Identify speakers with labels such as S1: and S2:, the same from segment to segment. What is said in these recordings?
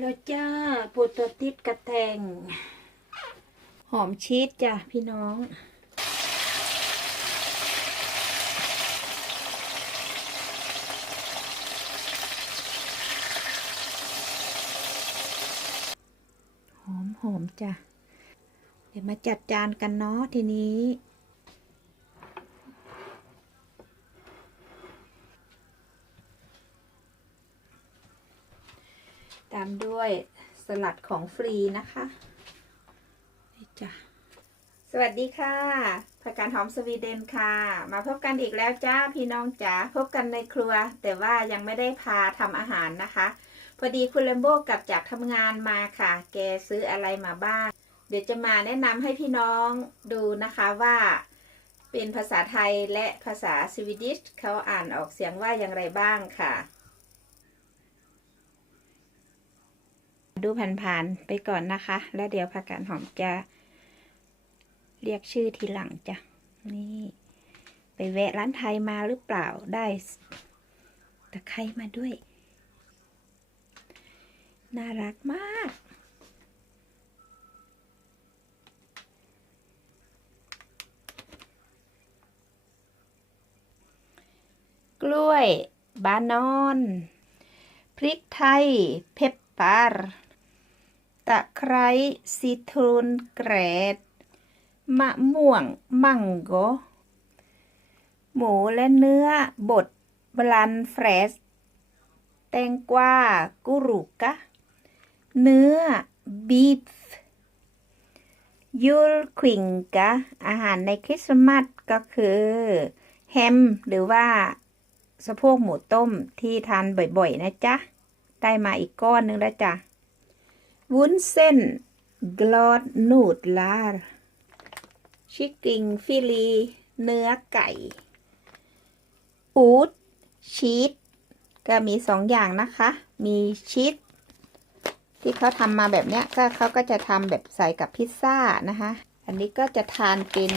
S1: แล้วจ้าปูตัวติดกระแตง หอมชีสจ้ะพี่น้อง หอมหอมจ้ะ เดี๋ยวมาจัดจานกันเนาะทีนี้ามด้วยสลัดของฟรีนะคะจ้ะสวัสดีค่ะผักกาดหอมสวีเดนค่ะ มาพบกันอีกแล้วจ้าพี่น้องจ๋าพบกันในครัว แต่ว่ายังไม่ได้พาทำอาหารนะคะ พอดีคุณเลมโบกลับจากทำงานมาค่ะ แกซื้ออะไรมาบ้าง เดี๋ยวจะมาแนะนำให้พี่น้องดูนะคะว่าเป็นภาษาไทยและภาษาสวีดิชเขาอ่านออกเสียงว่าอย่างไรบ้างค่ะ ดูผ่านๆไปก่อนนะคะ แล้วเดี๋ยวผักกาดหอมจะ เรียกชื่อทีหลังจ้ะ นี่ ไปแวะร้านไทยมาหรือเปล่าได้ตะไคร้มาด้วย น่ารักมาก กล้วย บานอน พริกไทย เพปปาร์ ตะไคร้ซีทรูนเกรดมะม่วง มังโก หมูและเนื้อบดบลันเฟรสแตงกวากุรุกะ เนื้อบีฟยูลควิงกะ อาหารในคริสต์มาสก็คือแฮมหรือว่าสะโพกหมูต้มที่ทานบ่อยๆ นะจ๊ะ ได้มาอีกก้อนหนึงแล้วจ้ะ วุ้นเส้นกลอดนูดลาร์ชิคกิงฟิลี เนื้อไก่ อูดชีสก็มีสองอย่างนะคะ มีชีสที่เขาทำมาแบบเนี้ยก็เขาก็จะทำแบบใส่กับพิซซ่านะคะ อันนี้ก็จะทานเป็น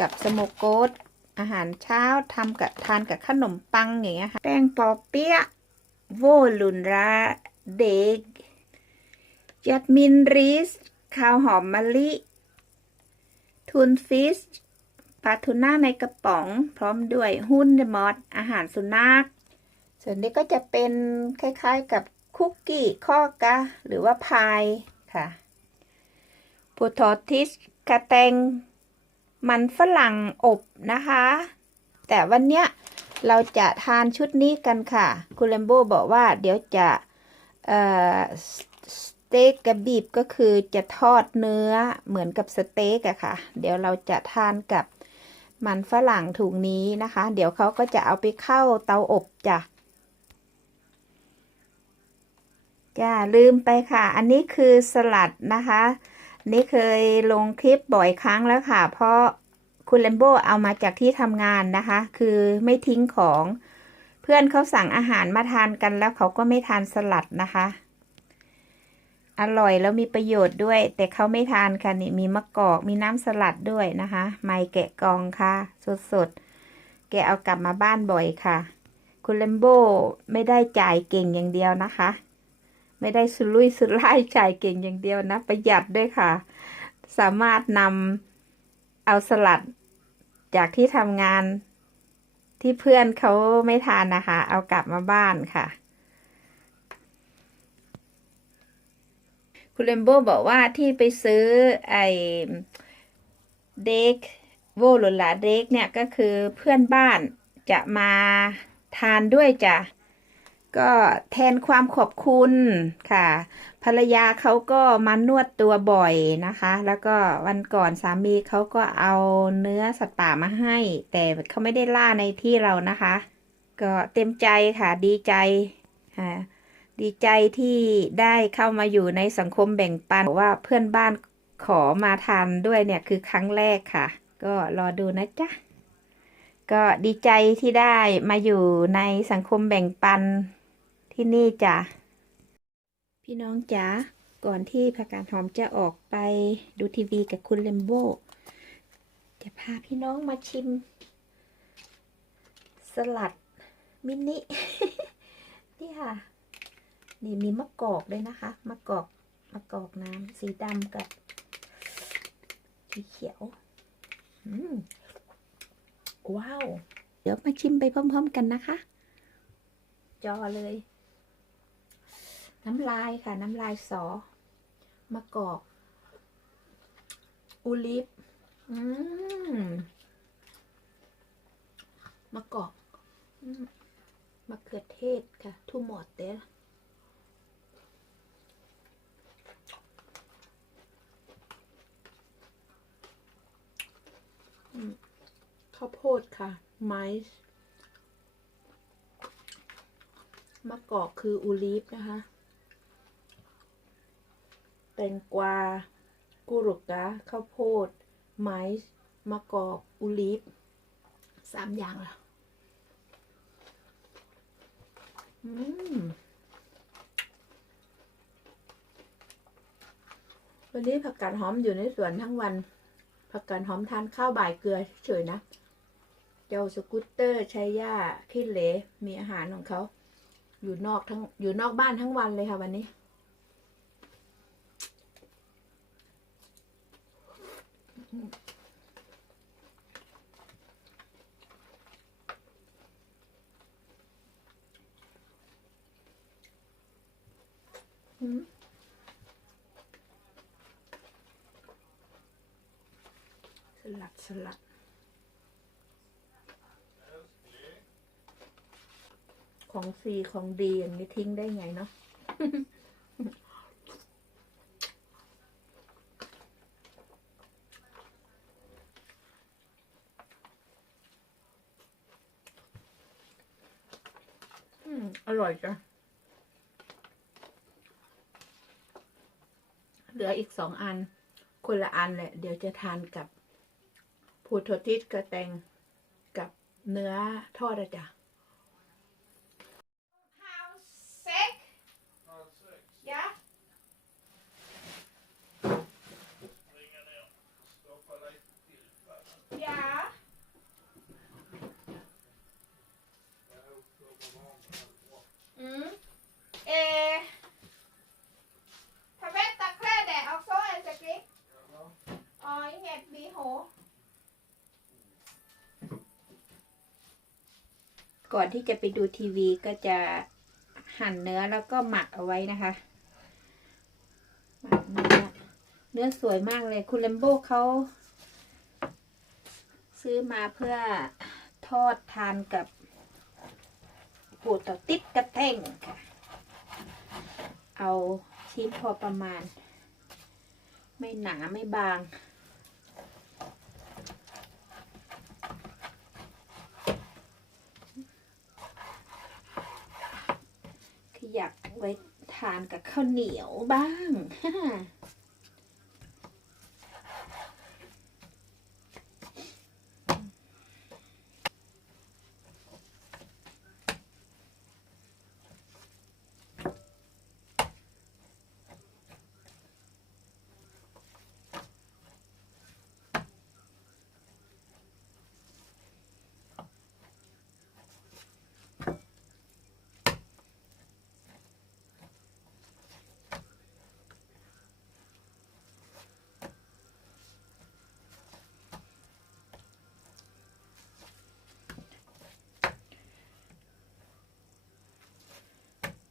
S1: กับสโมโกสอาหารเช้าทำกับทานกับขนมปังอย่างเงี้ยค่ะ แป้งปอเปี๊ยะโวลุนราเดก จัดมินริส ข้าวหอมมะลิทุนฟิชปลาทูน่าในกระป๋อง พร้อมด้วยหุ้นเดมอสอาหารสุนัข ส่วนนี้ก็จะเป็นคล้ายๆกับคุกกี้ข้อกะ หรือว่าพายค่ะปูทอทิสกระแตง มันฝรั่งอบนะคะ แต่วันเนี้ยเราจะทานชุดนี้กันค่ะ คุณเลมโบบอกว่าเดี๋ยวจะ เอ่อสเต็กกับบีบก็คือจะทอดเนื้อเหมือนกับสเต็กอะค่ะ เดี๋ยวเราจะทานกับมันฝรั่งถุงนี้นะคะ เดี๋ยวเขาก็จะเอาไปเข้าเตาอบจ้ะจ้าลืมไปค่ะ อันนี้คือสลัดนะคะ นี่เคยลงคลิปบ่อยครั้งแล้วค่ะ เพราะคุณเลมโบเอามาจากที่ทำงานนะคะ คือไม่ทิ้งของ เพื่อนเขาสั่งอาหารมาทานกันแล้วเขาก็ไม่ทานสลัดนะคะ อร่อยแล้วมีประโยชน์ด้วย แต่เขาไม่ทานค่ะนี่มีมะกอกมีน้ำสลัดด้วยนะคะไม่แกะกองค่ะ สดๆ แกเอากลับมาบ้านบ่อยค่ะ คุณเลมโบไม่ได้จ่ายเก่งอย่างเดียวนะคะ ไม่ได้สุรุ่ยสุร่ายจ่ายเก่งอย่างเดียวนะ ประหยัดด้วยค่ะ สามารถนำเอาสลัด จากที่ทำงานที่เพื่อนเขาไม่ทานนะคะ เอากลับมาบ้านค่ะ คุณเลมโบบอกว่าที่ไปซื้อไอ้เด็กโวโลลาเด็กเนี่ยก็คือเพื่อนบ้านจะมาทานด้วยจ้ะก็แทนความขอบคุณค่ะ ภรรยาเขาก็มานวดตัวบ่อยนะคะ แล้วก็วันก่อนสามีเขาก็เอาเนื้อสัตว์ป่ามาให้ แต่เขาไม่ได้ล่าในที่เรานะคะ ก็เต็มใจค่ะดีใจค่ะ ดีใจที่ได้เข้ามาอยู่ในสังคมแบ่งปันว่าเพื่อนบ้านขอมาทานด้วยเนี่ยคือครั้งแรกค่ะ ก็รอดูนะจ๊ะ ก็ดีใจที่ได้มาอยู่ในสังคมแบ่งปันที่นี่จ้ะ พี่น้องจ๋าก่อนที่ผักกาดหอมจะออกไปดูทีวีกับคุณเลมโบจะพาพี่น้องมาชิม สลัดมินินี่ค่ะ นี่มีมะกอกด้วยนะคะ มะกอก มะกอกน้ำสีดำกับสีเขียวอืมว้าว เดี๋ยวมาชิมไปพร้อมๆกันนะคะ จอเลย น้ำลายค่ะ น้ำลายสอ มะกอก อูลิฟอืมมะกอกอืมมะเขือเทศค่ะทูมอดเตลอืม ข้าวโพดค่ะไมซ์มะกอกคืออูลิฟนะคะแตงกวากุรุกะข้าวโพดไมซ์มะกอกอูลิฟสามอย่างละอืมวันนี้ผักกาดหอมอยู่ในสวนทั้งวัน ผักกาดหอมทานข้าวบ่ายเกลือเฉยนะ เจ้าสกูตเตอร์ใช้หญ้าขี้เหลมีอาหารของเขา อยู่นอกทั้งอยู่นอกบ้านทั้งวันเลยค่ะวันนี้ อืมสลัดสลัด ของฟรีของดีอย่างนี้ทิ้งได้ไงเนาะอร่อยจ้ะเหลืออีกสองอัน คนละอันแหละ เดี๋ยวจะทานกับผูโทติสกระแตงกับเนื้อทอดอะจ้ะ ก่อนที่จะไปดูทีวีก็จะหั่นเนื้อแล้วก็หมักเอาไว้นะคะหมักเนื้อเนื้อสวยมากเลยคุณเลมโบเขาซื้อมาเพื่อทอดทานกับปูต่อติดกระแท่งค่ะ เอาชิ้นพอประมาณ ไม่หนาไม่บาง คืออยาก ไว้ทานกับข้าวเหนียวบ้าง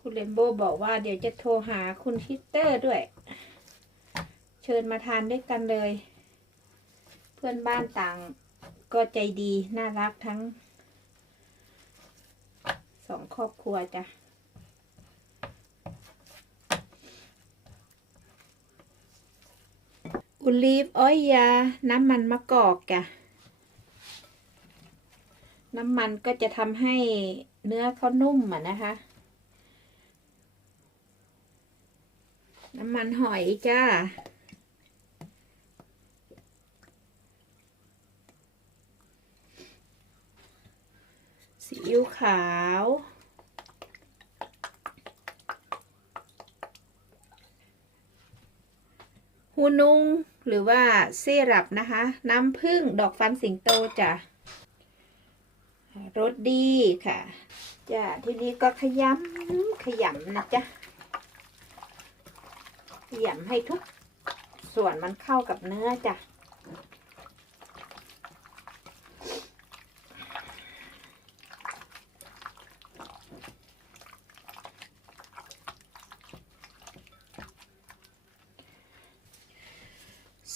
S1: คุณเลมโบบอกว่าเดี๋ยวจะโทรหาคุณชิตเตอร์ด้วย เชิญมาทานด้วยกันเลย เพื่อนบ้านต่างก็ใจดี น่ารักทั้งสองครอบครัวจ้ะอุลีฟอ้อยยา น้ำมันมะกอกจ้ะน้ำมันก็จะทำให้เนื้อเขานุ่มอะนะคะ น้ำมันหอยจ้า ซีอิ๊วขาว ฮูนุงหรือว่าเซรับนะคะ น้ำผึ้งดอกฟันสิงโตจ้ะรสดีค่ะ จ้ะ ทีนี้ก็ขยำขยำนะจ๊ะ เหยี่ยมให้ทุกส่วนมันเข้ากับเนื้อจ้ะ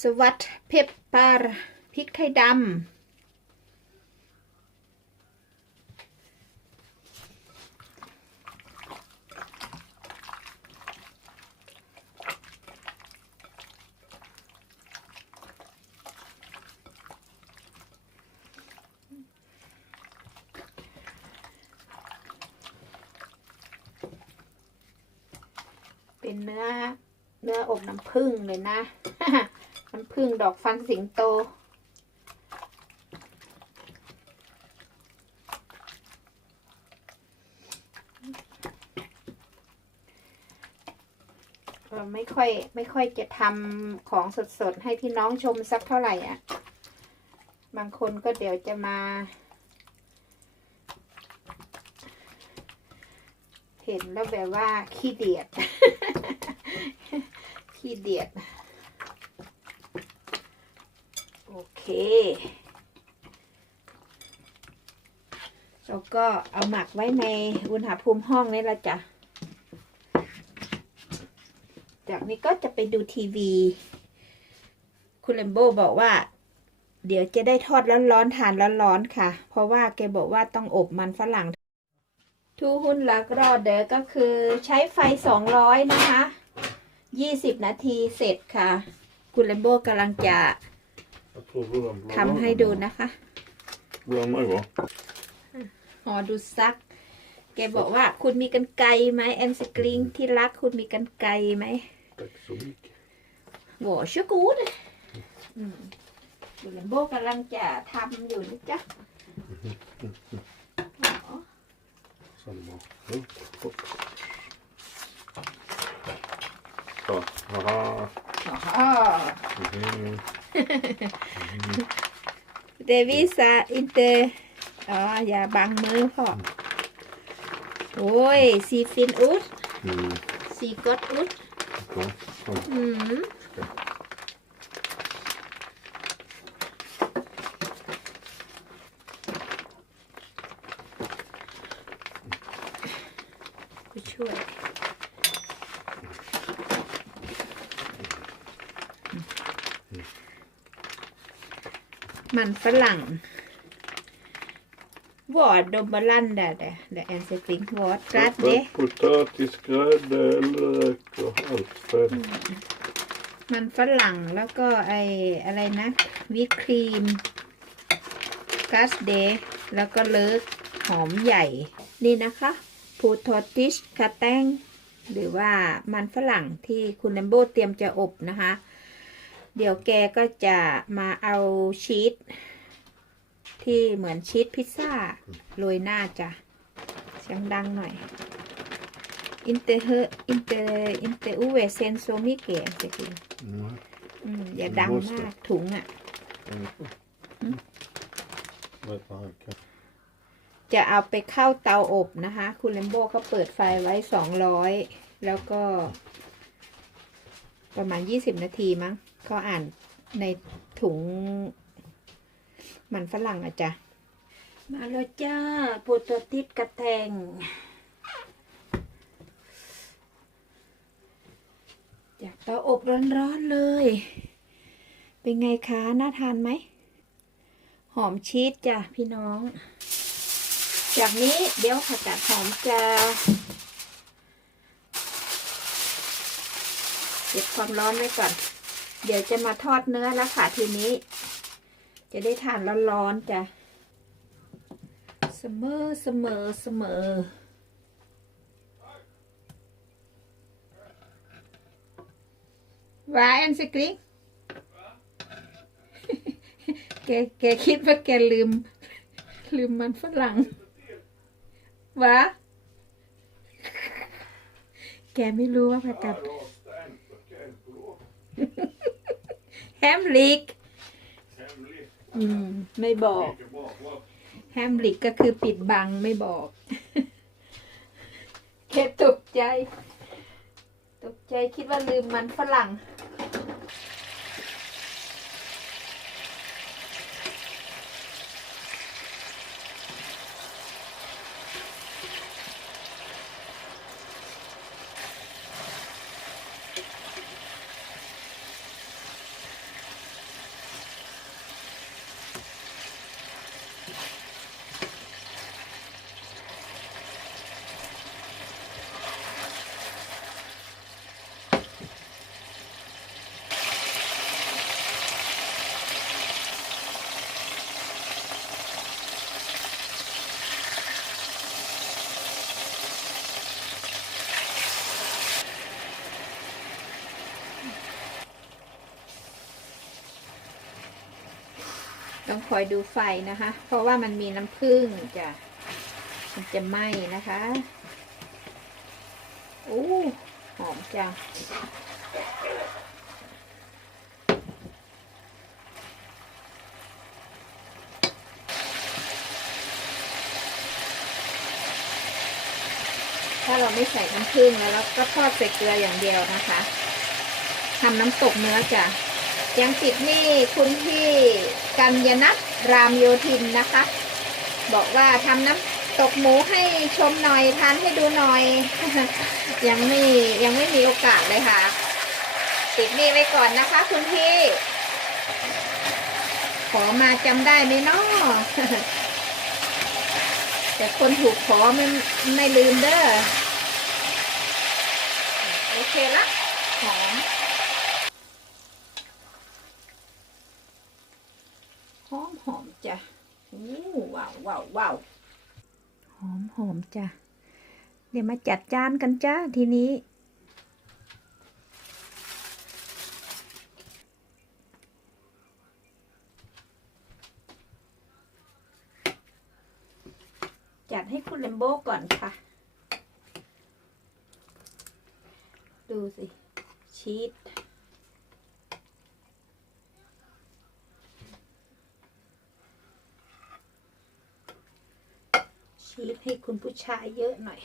S1: สวัสดเพปปาร์พริกไทยดำ เป็นเนื้อ เนื้ออบน้ำผึ้งเลยนะ น้ำผึ้งดอกฟันสิงโต ไม่ค่อยไม่ค่อยจะทำของสดๆ ให้พี่น้องชมสักเท่าไหร่อะ บางคนก็เดี๋ยวจะมาเห็นแล้วแบบว่าขี้เดียด ขี้เดียด โอเค แล้วก็เอาหมักไว้ในอุณหภูมิห้องนี่ละจ้ะ จากนี้ก็จะไปดูทีวี คุณเลมโบบอกว่า เดี๋ยวจะได้ทอดร้อนๆทานร้อนๆค่ะ เพราะว่าแกบอกว่าต้องอบมันฝรั่งทูหุ่นลักรอดเดอก็คือใช้ไฟ 200 นะคะ 20นาทีเสร็จค่ะ คุณเลมโบกำลังจะ
S2: Jag tror rullar
S1: ทำให้ดูนะคะ
S2: Rullar mig va?
S1: หอดูซัก แกบอกว่าคุณมีกันไกรไหมแอนสกริงที่รักคุณมีกันไกรไหม
S2: Tack så mycket.
S1: โหชื่อกูดอืมคุณเลมโบกำลังจะทำอยู่นะจ๊ะอ๋อ
S2: Samma. Mm. Hopp. Så. Haha.
S1: อ๋อ
S2: Mhm.
S1: เดวิสาอินเตอร์อ๋ออย่าบังมือพ่อ โอ้ยซีฟินอุด
S2: Mm.
S1: ซีกอดอุด
S2: Ja. Kom.
S1: อืมกูช่วย มันฝรั่งวอดดมบลันดาเดเดแอนเซติงวอดรัดเด
S2: Potatis, grädde, lök och allt färdigt.
S1: มันฝรั่งแล้วก็ไออะไรนะวิปครีมกัสเดย์แล้วก็เลิกหอมใหญ่ นี่นะคะพูทอติชคาแตงหรือว่ามันฝรั่งที่คุณแลมโบเตรียมจะอบนะคะ เดี๋ยวแกก็จะมาเอาชีสที่เหมือนชีสพิซซ่าโรยหน้าจ้ะเสียงดังหน่อยอินเตอร์เฮอินเตอร์อินเตอร์อูเวเซนโซมิเกะจะกินอย่าดังมากถุงอะจะเอาไปเข้าเตาอบนะคะ คุณเลมโบเขาเปิดไฟไว้สองร้อยแล้วก็ ประมาณยี่สิบนาทีมั้ง เขาอ่านในถุง มันฝรั่งอะจ้ะมาแล้วจ้าปูตัวติดกระแตงจากเตาอบร้อนๆเลย เป็นไงคะ น่าทานไหม หอมชีสจ้ะพี่น้อง จากนี้เดี๋ยวผักกาดหอมจะเก็บความร้อนไว้ก่อน เดี๋ยวจะมาทอดเนื้อแล้วค่ะทีนี้ จะได้ทานร้อนๆจ้ะเสมอเสมอเสมอว่าแอนสกริงแกแกคิดว่าแกลืม ลืมมันฝรั่งวะแกไม่รู้ว่าผักกาด แฮมลิก อืม ไม่บอก แฮมลิกก็คือปิดบังไม่บอกแค่ตกใจ ตกใจคิดว่าลืมมันฝรั่ง ต้องคอยดูไฟนะคะ เพราะว่ามันมีน้ำผึ้งจะมันจะไหม้นะคะอู้หอมจังถ้าเราไม่ใส่น้ำผึ้งแล้วก็ทอดใส่เกลืออย่างเดียวนะคะทำน้ำตกเนื้อจ้ะ ยังติดหนี่คุณพี่กัญญนัทรามโยธินนะคะ บอกว่าทำน้ำตกหมูให้ชมหน่อยทานให้ดูหน่อย ยังไม่ยังไม่มีโอกาสเลยค่ะ ติดหนี่ไว้ก่อนนะคะ คุณพี่ ขอมาจำได้ไหมเนาะแต่คนถูกขอไม่ไม่ลืมเด้อโอเคละหอม หอมหอมจ้ะอู้ ว้าวว้าวว้าวหอมหอมจ้ะ เดี๋ยวมาจัดจานกันจ้าทีนี้ จัดให้คุณเลมโบ้ก่อนค่ะ ดูสิ ชีส ชีส ให้คุณผู้ชายเยอะหน่อย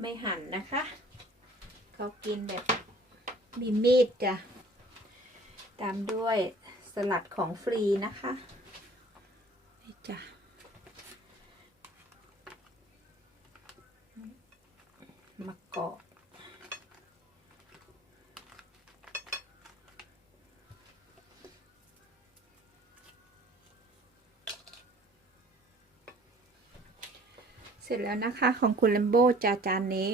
S1: ไม่หั่นนะคะ เขากินแบบมีมีดจ้ะ ตามด้วยสลัดของฟรีนะคะนี่จ้ะ มะกอกเสร็จแล้วนะคะของคุณเลมโบจาจานนี้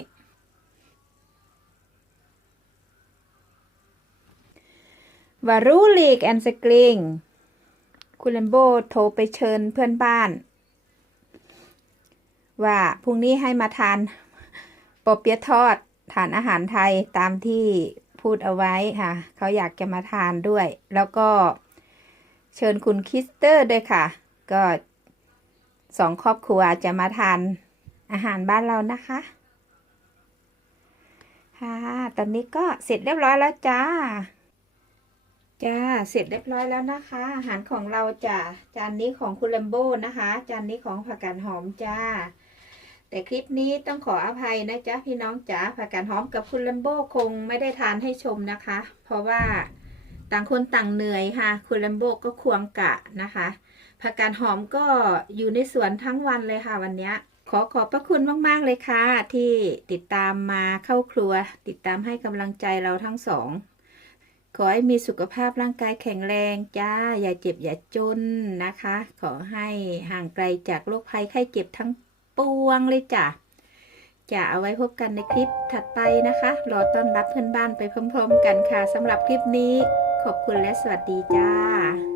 S1: วารูลีกแอนสกริงคุณเลมโบโทรไปเชิญเพื่อนบ้าน ว่าพรุ่งนี้ให้มาทาน ปอเปี๊ยะทอดทานอาหารไทยตามที่พูดเอาไว้ค่ะ เขาอยากจะมาทานด้วย แล้วก็เชิญคุณคริสเตอร์ด้วยค่ะ ก็สองครอบครัวจะมาทานอาหารบ้านเรานะคะ ค่ะ ตอนนี้ก็เสร็จเรียบร้อยแล้วจ้า จ้า เสร็จเรียบร้อยแล้วนะคะ อาหารของเราจ้าจานนี้ของคุณลัมโบนะคะ จานนี้ของผักกาดหอมจ้า แต่คลิปนี้ต้องขออภัยนะจ๊ะพี่น้องจ๋าผักกาดหอมกับคุณลัมโบคงไม่ได้ทานให้ชมนะคะ เพราะว่าต่างคนต่างเหนื่อยค่ะ คุณลัมโบก็ควงกะนะคะผักกาดหอมก็อยู่ในสวนทั้งวันเลยค่ะวันนี้ขอขอบพระคุณมาก ๆ เลยค่ะ ที่ติดตามมาเข้าครัว ติดตามให้กำลังใจเราทั้งสอง ขอให้มีสุขภาพร่างกายแข็งแรงจ้า อย่าเจ็บอย่าจนนะคะ ขอให้ห่างไกลจากโรคภัยไข้เจ็บทั้ง ปวงเลยจ้ะจะเอาไว้พบกันในคลิปถัดไปนะคะ รอต้อนรับเพื่อนบ้านไปพร้อมๆกันค่ะสำหรับคลิปนี้ ขอบคุณและสวัสดีจ้า